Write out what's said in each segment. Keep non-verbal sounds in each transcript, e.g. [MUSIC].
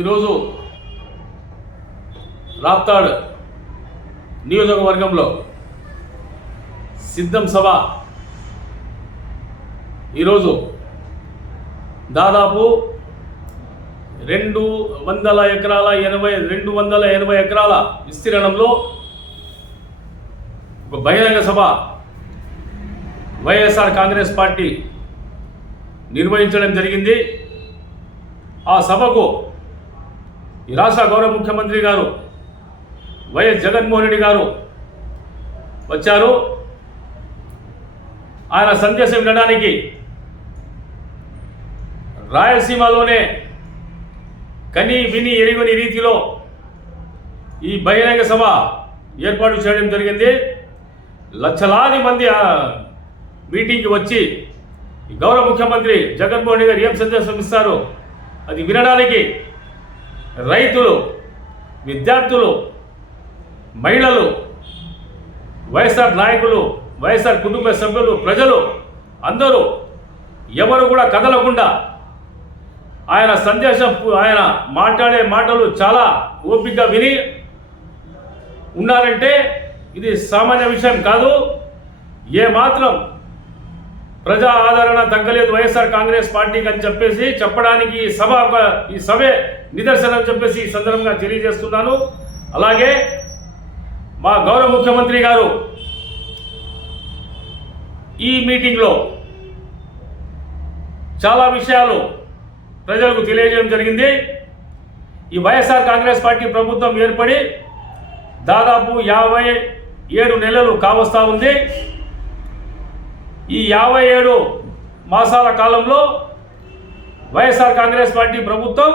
ఈరోజు రాప్తాడ్ నియోజకవర్గంలో సిద్ధం సభ ఈరోజు దాదాపు రెండు వందల ఎకరాల ఎనభై రెండు వందల ఎనభై ఎకరాల విస్తీర్ణంలో ఒక బహిరంగ సభ వైఎస్ఆర్ కాంగ్రెస్ పార్టీ నిర్వహించడం జరిగింది. ఆ సభకు ఈ రాష్ట్ర గౌరవ ముఖ్యమంత్రి గారు వైఎస్ జగన్మోహన్ రెడ్డి గారు వచ్చారు. ఆయన సందేశం వినడానికి రాయలసీమలోనే కని విని ఎరుగని రీతిలో ఈ బహిరంగ సభ ఏర్పాటు చేయడం జరిగింది. లక్షలాది మంది మీటింగ్కి వచ్చి గౌరవ ముఖ్యమంత్రి జగన్మోహన్ రెడ్డి గారు ఏం సందేశం ఇస్తారు అది వినడానికి రైతులు విద్యార్థులు మహిళలు వైఎస్ఆర్ నాయకులు వైఎస్ఆర్ కుటుంబ సభ్యులు ప్రజలు అందరూ ఎవరు కూడా కదలకుండా ఆయన సందేశం ఆయన మాట్లాడే మాటలు చాలా ఓపికగా విని ఉన్నారంటే ఇది సామాన్య విషయం కాదు. ఏ మాత్రం ప్రజా ఆదరణ తగ్గలేదు వైఎస్ఆర్ కాంగ్రెస్ పార్టీకి అని చెప్పేసి చెప్పడానికి ఈ సభ ఈ సభే నిదర్శనం చెప్పేసి ఈ సందర్భంగా తెలియజేస్తున్నాను. అలాగే మా గౌరవ ముఖ్యమంత్రి గారు ఈ మీటింగ్లో చాలా విషయాలు ప్రజలకు తెలియజేయడం జరిగింది. ఈ వైఎస్ఆర్ కాంగ్రెస్ పార్టీ ప్రభుత్వం ఏర్పడి దాదాపు యాభై ఏడు నెలలు కావస్తా ఉంది. ఈ యాభై ఏడు మాసాల కాలంలో వైఎస్ఆర్ కాంగ్రెస్ పార్టీ ప్రభుత్వం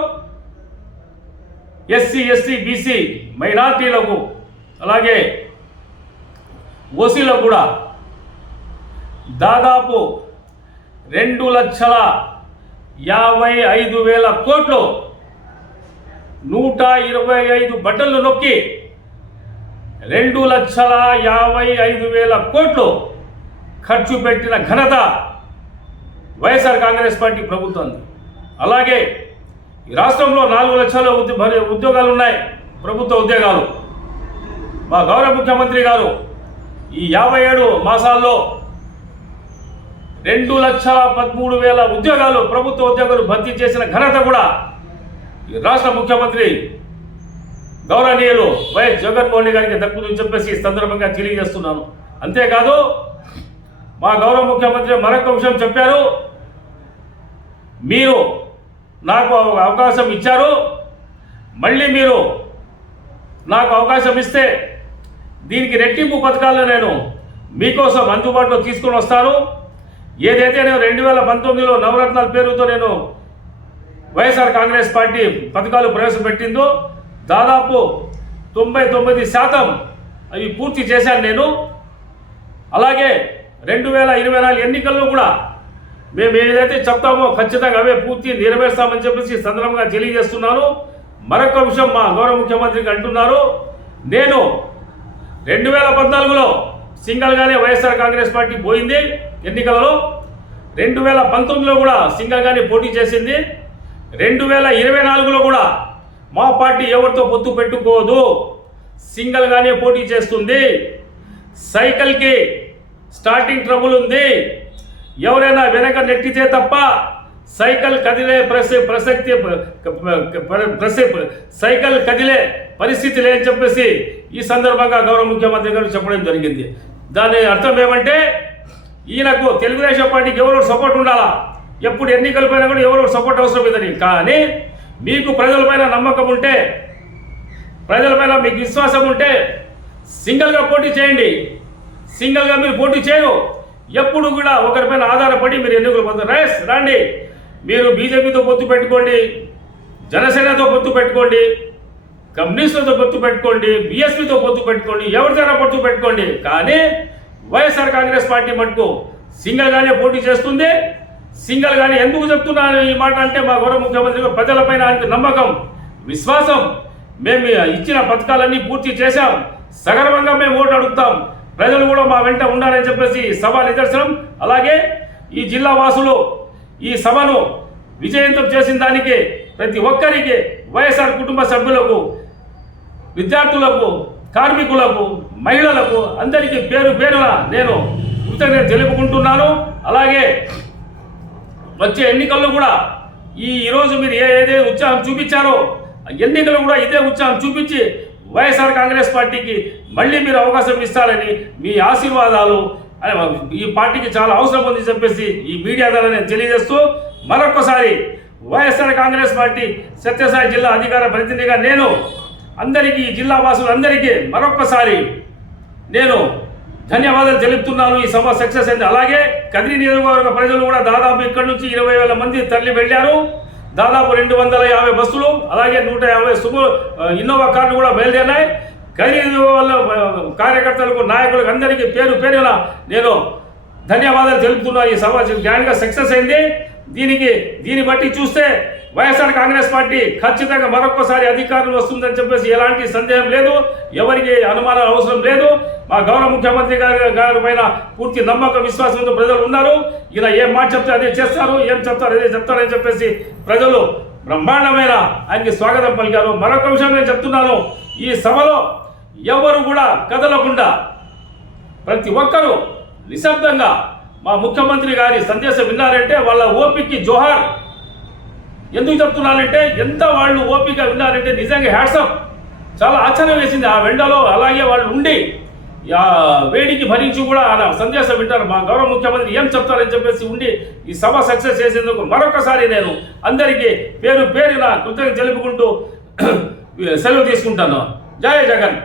ఎస్సీ ఎస్టీ బీసీ మైనార్టీలకు అలాగే ఓసీలకు కూడా దాదాపు రెండు లక్షల యాభై ఐదు వేల కోట్లు నూట ఇరవై ఐదు బట్టలు నొక్కి రెండు లక్షల యాభై ఐదు వేల కోట్లు ఖర్చు పెట్టిన ఘనత వైఎస్ఆర్ కాంగ్రెస్ పార్టీ ప్రభుత్వం అలాగే ఈ రాష్ట్రంలో నాలుగు లక్షల ఉద్య- ఉద్యోగాలు ఉన్నాయి ప్రభుత్వ ఉద్యోగాలు. మా గౌరవ ముఖ్యమంత్రి గారు ఈ యాభై ఏడు మాసాల్లో రెండు లక్షల పదమూడు వేల ఉద్యోగాలు ప్రభుత్వ ఉద్యోగాలు భర్తీ చేసిన ఘనత కూడా ఈ రాష్ట్ర ముఖ్యమంత్రి గౌరవనీయులు వైఎస్ జగన్మోహన్ గారికి దక్కుతుందని చెప్పేసి ఈ సందర్భంగా తెలియజేస్తున్నాను. అంతేకాదు మా గౌరవ ముఖ్యమంత్రి మరొక విషయం చెప్పారు. మీరు నాకు అవకాశం ఇచ్చారు. మళ్ళీ మీరు నాకు అవకాశం ఇస్తే దీనికి రెట్టింపు పథకాలను నేను మీకోసం అందుబాటులో తీసుకొని వస్తాను. ఏదైతే నేను రెండు వేల పంతొమ్మిదిలో నవరత్నాల పేరుతో నేను వైఎస్ఆర్ కాంగ్రెస్ పార్టీ పథకాలు ప్రవేశపెట్టిందో దాదాపు తొంభై తొమ్మిది శాతం అవి పూర్తి చేశాను నేను. అలాగే రెండు వేల ఇరవై నాలుగు ఎన్నికల్లో కూడా మేము ఏదైతే చెప్తామో ఖచ్చితంగా అవే పూర్తి నెరవేర్స్తామని చెప్పేసి సందర్భంగా తెలియజేస్తున్నాను. మరొక విషయం మా గౌరవ ముఖ్యమంత్రికి అంటున్నారు. నేను రెండు వేల పద్నాలుగులో సింగల్గానే వైఎస్ఆర్ కాంగ్రెస్ పార్టీ పోయింది ఎన్నికలలో. రెండు వేల పంతొమ్మిదిలో కూడా సింగల్గానే పోటీ చేసింది. రెండు వేల ఇరవై నాలుగులో కూడా మా పార్టీ ఎవరితో పొత్తు పెట్టుకోదు. సింగల్గానే పోటీ చేస్తుంది. సైకిల్కి స్టార్టింగ్ ట్రబుల్ ఉంది. ఎవరైనా వెనక నెట్టితే తప్ప సైకిల్ కదిలే ప్రస ప్రసక్తి ప్రస సైకిల్ కదిలే పరిస్థితి లేని చెప్పేసి ఈ సందర్భంగా గౌరవ ముఖ్యమంత్రి గారు చెప్పడం జరిగింది. దాని అర్థం ఏమంటే ఈయనకు తెలుగుదేశం పార్టీకి ఎవరో సపోర్ట్ ఉండాలా? ఎప్పుడు ఎన్నికల పైన కూడా ఎవరో సపోర్ట్ అవసరం లేదని. కానీ మీకు ప్రజలపైన నమ్మకం ఉంటే ప్రజలపైన మీకు విశ్వాసం ఉంటే సింగిల్గా పోటీ చేయండి. సింగిల్గా మీరు పోటీ చేయరు. ఎప్పుడు కూడా ఒకరిపైన ఆధారపడి మీరు ఎన్నికలు పొందారు రైస్ రండి. మీరు బీజేపీతో పొత్తు పెట్టుకోండి జనసేనతో పొత్తు పెట్టుకోండి కమ్యూనిస్టులతో పొత్తు పెట్టుకోండి బీఎస్పీతో పొత్తు పెట్టుకోండి ఎవరితోనైనా పొత్తు పెట్టుకోండి. కానీ వైఎస్ఆర్ కాంగ్రెస్ పార్టీ మటుకు సింగిల్గానే పోటీ చేస్తుంది. సింగిల్గానే ఎందుకు చెప్తున్నాను ఈ మాట అంటే మా గౌరవ ముఖ్యమంత్రి ప్రజలపైన ఆయనకు నమ్మకం విశ్వాసం. మేము ఇచ్చిన పథకాలన్నీ పూర్తి చేశాం. సగర్వంగా మేము ఓటు అడుగుతాం. ప్రజలు కూడా మా వెంట ఉండాలని చెప్పేసి సభ నిదర్శనం. అలాగే ఈ జిల్లా వాసులు ఈ సభను విజయవంతం చేసిన దానికి ప్రతి ఒక్కరికి వైఎస్ఆర్ కుటుంబ సభ్యులకు విద్యార్థులకు కార్మికులకు మహిళలకు అందరికీ పేరు పేరున నేను కృతజ్ఞత తెలుపుకుంటున్నాను. అలాగే వచ్చే ఎన్నికల్లో కూడా ఈ ఈరోజు మీరు ఏ ఏదే ఉత్సాహం చూపించారో ఎన్నికలు కూడా ఇదే ఉత్సాహం చూపించి వైఎస్ఆర్ కాంగ్రెస్ పార్టీకి మళ్ళీ మీరు అవకాశం ఇస్తారని మీ ఆశీర్వాదాలు. ఈ పార్టీకి చాలా అవసరం ఉంది చెప్పేసి ఈ మీడియా ద్వారా నేను తెలియజేస్తూ మరొకసారి వైఎస్ఆర్ కాంగ్రెస్ పార్టీ సత్యసాయి జిల్లా అధికార ప్రతినిధిగా నేను అందరికీ ఈ జిల్లా వాసులందరికీ మరొకసారి నేను ధన్యవాదాలు తెలుపుతున్నాను. ఈ సభ సక్సెస్ అయింది. అలాగే కదిరి నియోజకవర్గ ప్రజలు కూడా దాదాపు ఇక్కడ నుంచి ఇరవై వేల మంది తరలి వెళ్ళారు. దాదాపు రెండు వందల యాభై బస్సులు అలాగే నూట యాభై సుమో ఇన్నోవా కార్లు కూడా బయలుదేరినాయి. ఖరీదు వల్ల కార్యకర్తలకు నాయకులకు అందరికీ పేరు పేరున నేను ధన్యవాదాలు తెలుపుతున్నా. ఈ సమాజం గ్రాండ్గా సక్సెస్ అయింది. దీనికి దీన్ని బట్టి చూస్తే వైఎస్ఆర్ కాంగ్రెస్ పార్టీ ఖచ్చితంగా మరొకసారి అధికారులు వస్తుందని చెప్పేసి ఎలాంటి సందేహం లేదు. ఎవరికి అనుమానం అవసరం లేదు. మా గౌరవ ముఖ్యమంత్రి గారి గారి పైన పూర్తి నమ్మకం విశ్వాసంతో ప్రజలు ఉన్నారు. ఈయన ఏం మాట చెప్తే అదే చేస్తారు. ఏం చెప్తారు అదే చెప్తారని చెప్పేసి ప్రజలు బ్రహ్మాండమైన ఆయనకి స్వాగతం పలికారు. మరొక విషయం నేను చెప్తున్నాను. ఈ సభలో ఎవరు కూడా కదలకుండా ప్రతి ఒక్కరూ నిశ్శబ్దంగా మా ముఖ్యమంత్రి గారి సందేశం విన్నారంటే వాళ్ళ ఓపికి జోహార్ ఎందుకు చెప్తున్నానంటే ఎంత వాళ్ళు ఓపిక విన్నారంటే నిజంగా హ్యాట్సప్ చాలా ఆశ్చర్యం వేసింది. ఆ వెండలో అలాగే వాళ్ళు ఉండి ఆ వేడికి భరించి కూడా ఆయన సందేశం వింటారు. మా గౌరవ ముఖ్యమంత్రి ఏం చెప్తారని చెప్పేసి ఉండి ఈ సభ సక్సెస్ చేసేందుకు మరొకసారి నేను అందరికీ పేరు పేరున కృతజ్ఞత తెలుపుకుంటూ [CLEARS THROAT] సెలవు తీసుకుంటాను. జయ జగన్.